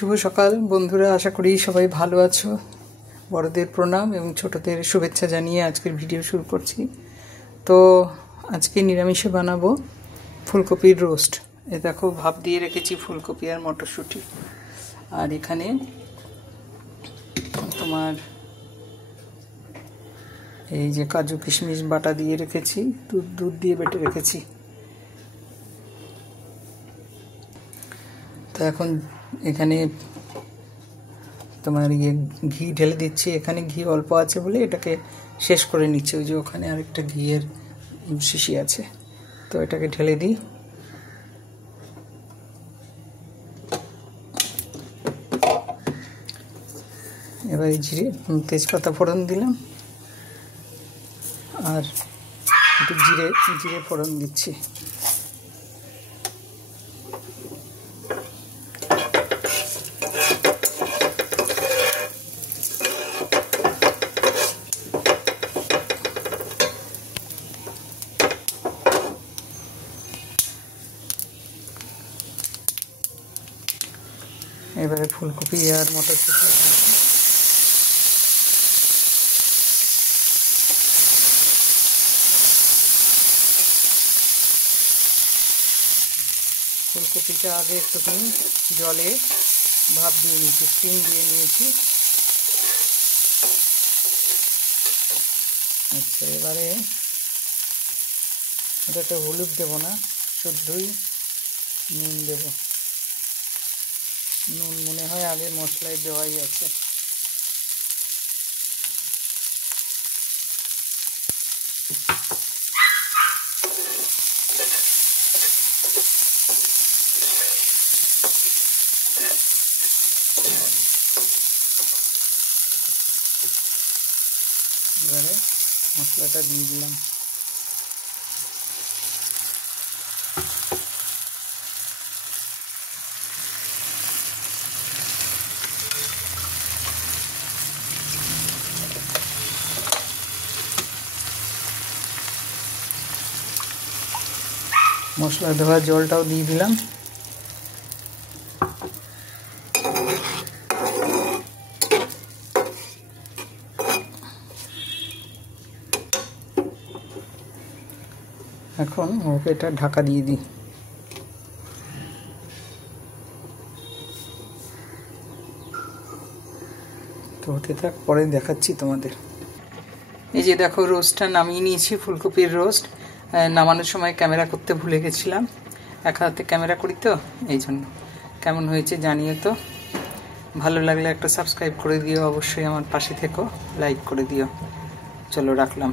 শুভ সকাল বন্ধুরা, আশা করি সবাই ভালো আছো। বড়দের প্রণাম এবং ছোটদের শুভেচ্ছা জানিয়ে আজকের ভিডিও শুরু করছি। তো আজকে নিরামিষে বানাবো ফুলকপির রোস্ট। এ দেখো ভাপ দিয়ে রেখেছি ফুলকপি আর মটরশুঁটি, আর এখানে তোমার এই যে কাজু কিশমিশ বাটা দিয়ে রেখেছি, দুধ দিয়ে বেটে রেখেছি। তো এখন এখানে তোমার ঘি ঢেলে দিচ্ছি। এখানে ঘি অল্প আছে বলে এটাকে শেষ করে নিচ্ছে। ওই যে ওখানে আরেকটা ঘিয়ের শিশি আছে, তো এটাকে ঢেলে দিই। এবার জিরে তেজপাতা ফোড়ন দিলাম, আর একটু জিরে ফোড়ন দিচ্ছি। এবারে ফুলকপি আর মটরশুঁটি, ফুলকপিটা আগে একটুখানি জলে ভাপ দিয়ে নিয়েছি, স্টিম দিয়ে নিয়েছি। আচ্ছা, এবারে এটাতে হলুদ দেবো না, শুদ্ধই নুন দেব। নুন মনে হয় আগে মশলায় দেওয়াই আছে। এবারে মশলাটা দিয়ে দিলাম। মশলা দেওয়া জলটাও দিয়ে দিলাম। এখন ওকে এটা ঢাকা দিয়ে দিই। তো হতে থাক, পরে দেখাচ্ছি তোমাদের। এই যে দেখো রোস্টটা নামিয়ে নিয়েছি, ফুলকপির রোস্ট। নামানোর সময় ক্যামেরা করতে ভুলে গেছিলাম, এক হাতে ক্যামেরা করি তো এই জন্য। কেমন হয়েছে জানিও তো। ভালো লাগলে একটা সাবস্ক্রাইব করে দিও, অবশ্যই আমার পাশে থেকো, লাইক করে দিও। চলো রাখলাম।